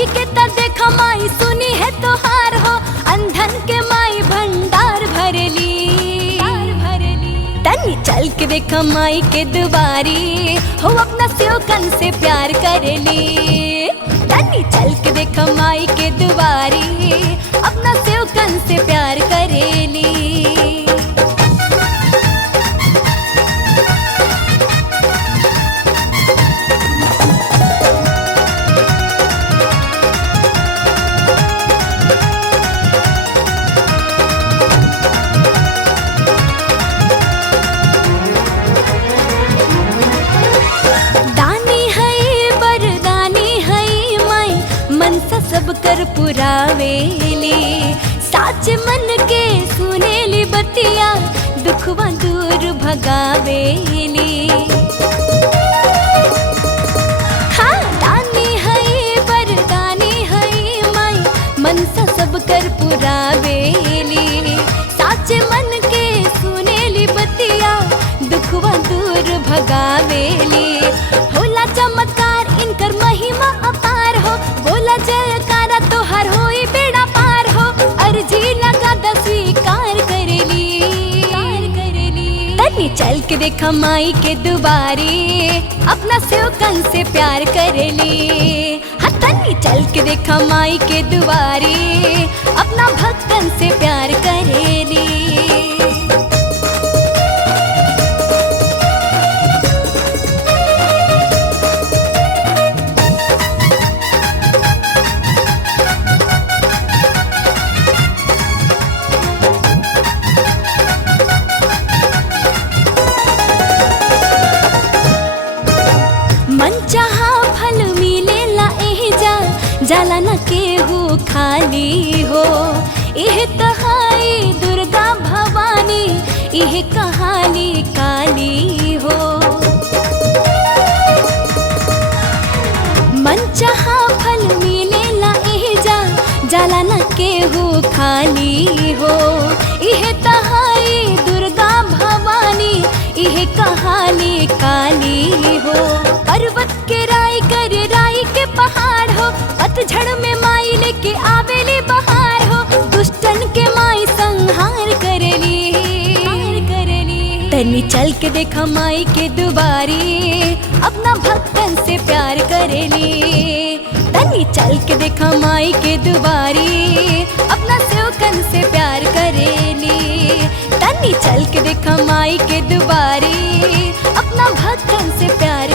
कही के त देखा माई सुनी है तोहार हो, अंधन के माई भंडार भरली। तनी चल के देखा माई के दुबारी हो, अपना सेवकन से प्यार करेली। तनी चल के देखा माई के दुबारी, अपना सेवकन से प्यार करेली। सब कर पुरावेली, साच मन के सुनेली बतिया, दुखवा दूर भगावेली। हाँ दानी है बरदानी है माई, मनसा सब कर पुरावेली, साच मन के सुनेली बतिया, दुखवा दूर भगावेली। होला चमत्कार इनकर महिमा अपार हो, बोला जयकारा तोहर होई बेड़ा पार हो, अर्जी लगा द स्वीकार करेली। तनी चल के देखा माई के दुबारी, अपना सेवकन से प्यार करेली। हाँ तनी चल के देखा माई के दुबारी, अपना भक्तन से प्यार करेली। मन चाहा फल मिलेला एही जा, जाला न केहू खाली हो। एह तहाई दुर्गा भवानी, एह कहाली काली हो। मन चाहा फल मिलेला एही जा, जाला न केहू खाली हो। एह तहाई दुर्गा भवानी, एह कहाली काली हो। पर्वत के राई करे राई के पहाड़ हो, पतझड़ में माई लेके आवेली बहार हो, दुष्टन के माई संहार करेली। तनी चल के देखा माई के दुबारी, अपना भक्तन से प्यार करेली। तनी चल के देखा माई के दुबारी, अपना सेवकन से प्यार करेली। तनी चल के देखा माई के दुबारी, अपना भक्तन से प्यार